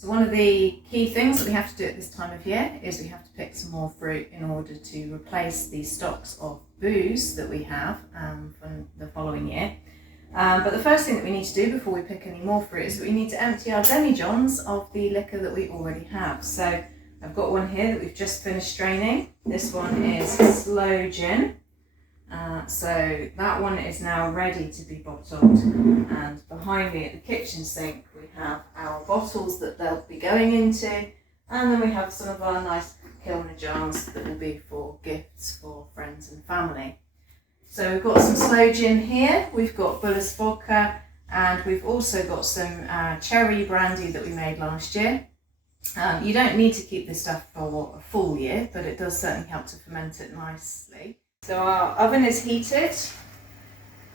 So one of the key things that we have to do at this time of year is we have to pick some more fruit in order to replace the stocks of booze that we have from the following year. But the first thing that we need to do before we pick any more fruit is that we need to empty our demijohns of the liquor that we already have. So I've got one here that we've just finished straining. This one is sloe gin. So that one is now ready to be bottled, and behind me at the kitchen sink we have our bottles that they'll be going into, and then we have some of our nice Kilner jars that will be for gifts for friends and family. So we've got some sloe gin here, we've got Buller's vodka, and we've also got some cherry brandy that we made last year. You don't need to keep this stuff for a full year, but it does certainly help to ferment it nicely. So our oven is heated.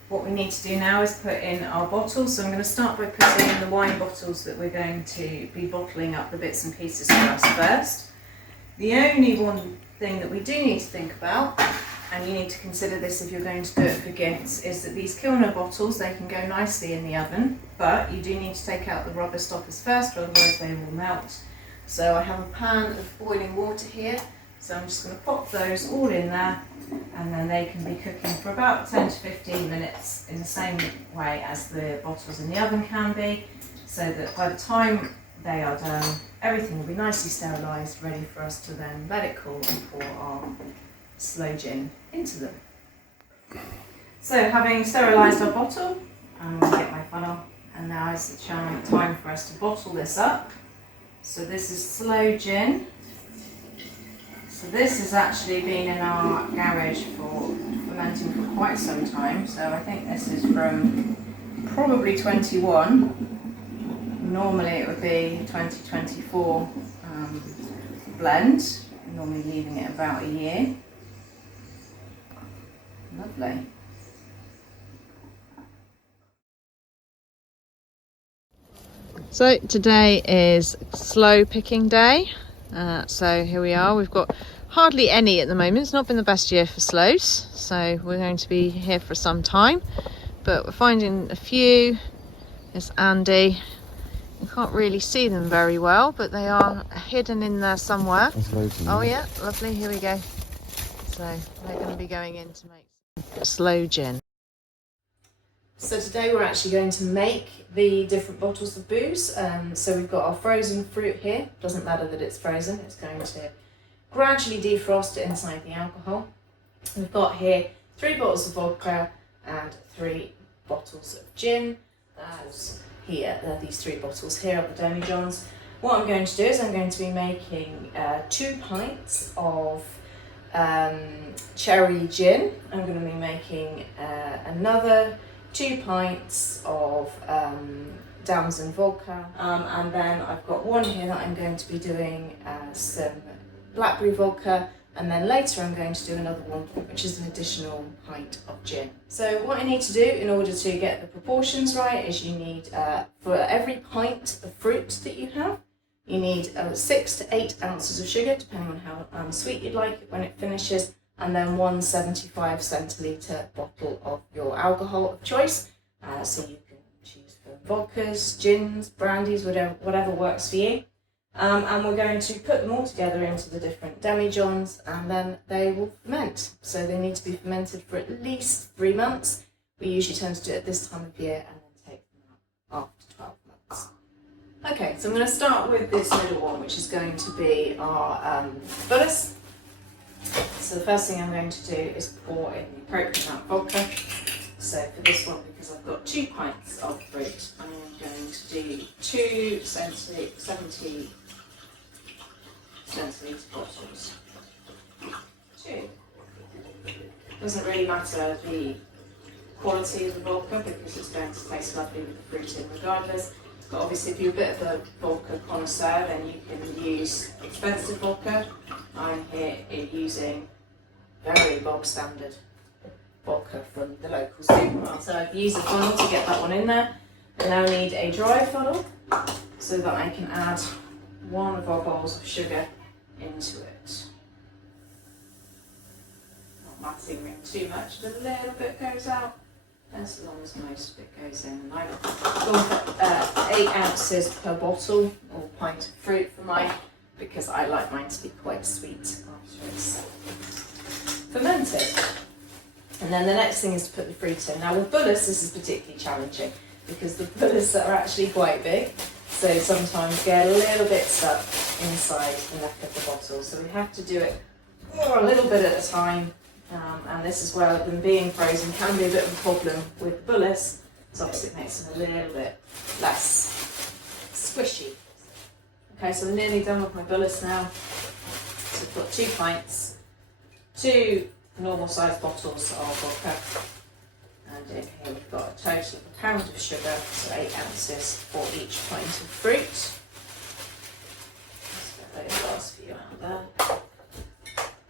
What we need to do now is put in our bottles. So I'm going to start by putting in the wine bottles that we're going to be bottling up the bits and pieces for us first. The only one thing that we do need to think about, and you need to consider this if you're going to do it for gifts, is that these Kilner bottles, they can go nicely in the oven, but you do need to take out the rubber stoppers first, otherwise they will melt. So I have a pan of boiling water here, so I'm just going to pop those all in there, and then they can be cooking for about 10 to 15 minutes in the same way as the bottles in the oven can be, so that by the time they are done, everything will be nicely sterilised, ready for us to then let it cool and pour our sloe gin into them. So having sterilised our bottle, I'm going to get my funnel, and now is the time for us to bottle this up. So this is sloe gin. So this has actually been in our garage for fermenting for quite some time. So I think this is from probably 21. Normally it would be 2024 blend. Normally leaving it about a year. Lovely. So today is sloe picking day. So here we are. We've got hardly any at the moment. It's not been the best year for sloes, so we're going to be here for some time. But we're finding a few. There's Andy. You can't really see them very well, but they are hidden in there somewhere. Oh yeah, lovely. Here we go. So they're going to be going in to make sloe gin. So today we're actually going to make the different bottles of booze. So we've got our frozen fruit here. Doesn't matter that it's frozen, it's going to gradually defrost it inside the alcohol. We've got here 3 bottles of vodka and 3 bottles of gin. These 3 bottles here are the demijohns. What I'm going to do is I'm going to be making 2 pints of cherry gin. I'm going to be making another 2 pints of damson vodka, and then I've got one here that I'm going to be doing some blackberry vodka, and then later I'm going to do another one which is an additional pint of gin. So what I need to do in order to get the proportions right is you need, for every pint of fruit that you have, you need 6 to 8 ounces of sugar, depending on how sweet you'd like it when it finishes, and then 1 75 centilitre bottle of your alcohol of choice. So you can choose for vodkas, gins, brandies, whatever works for you. And we're going to put them all together into the different demijohns, and then they will ferment. So they need to be fermented for at least 3 months. We usually tend to do it at this time of year and then take them out after 12 months. Okay, so I'm going to start with this middle one, which is going to be our Buller's. So the first thing I'm going to do is pour in the appropriate amount of vodka. So for this one, because I've got 2 pints of fruit, I'm going to do 2 70 centilitre bottles. 2. Doesn't really matter the quality of the vodka because it's going to taste lovely with the fruit in regardless. But obviously if you're a bit of a vodka connoisseur, then you can use expensive vodka. I'm here using very bog standard vodka from the local supermarket. So I've used a funnel to get that one in there. I now need a dry funnel so that I can add 1 of our bowls of sugar into it. Not mattering too much, but a little bit goes out as long as most of it goes in. And I've gone for 8 ounces per bottle or pint of fruit for mine because I like mine to be quite sweet after it's fermented. And then the next thing is to put the fruit in. Now with bullets this is particularly challenging because the bullets are actually quite big, so sometimes get a little bit stuck inside the neck of the bottle. So we have to do it a little bit at a time, and this is where them being frozen can be a bit of a problem with the bullets. So obviously it makes them a little bit less squishy. Okay, so I'm nearly done with my bullets now. So I've got 2 pints, 2 normal sized bottles of vodka, and in here we've got a total of 1 pound of sugar, so 8 ounces for each pint of fruit. Let's get those last few out there.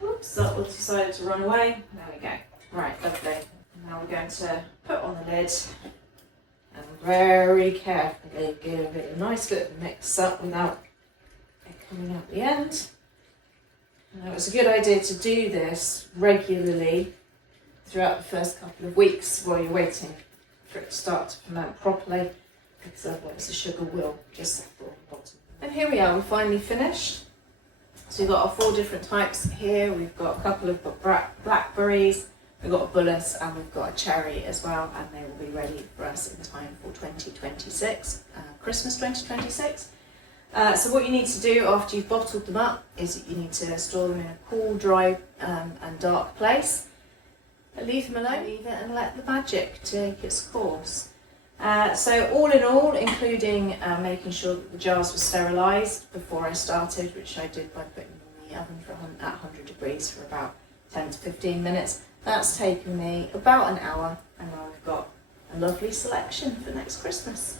Oops, that one decided to run away. There we go. Right, lovely. Now we're going to put on the lid and very carefully give it a nice bit of a mix up without it coming out the end. Now it's a good idea to do this regularly throughout the first couple of weeks while you're waiting for it to start to ferment properly, because otherwise the sugar will just settle on the bottom. And here we are, we're finally finished. So we've got our 4 different types here. We've got a couple of blackberries, we've got a bullets, and we've got a cherry as well, and they will be ready for us in time for 2026, Christmas 2026. So what you need to do after you've bottled them up is that you need to store them in a cool, dry and dark place. Leave them alone, leave it and let the magic take its course. So all in all, including making sure that the jars were sterilised before I started, which I did by putting them in the oven at 100 degrees for about 10 to 15 minutes, that's taken me about an hour, and now we've got a lovely selection for next Christmas.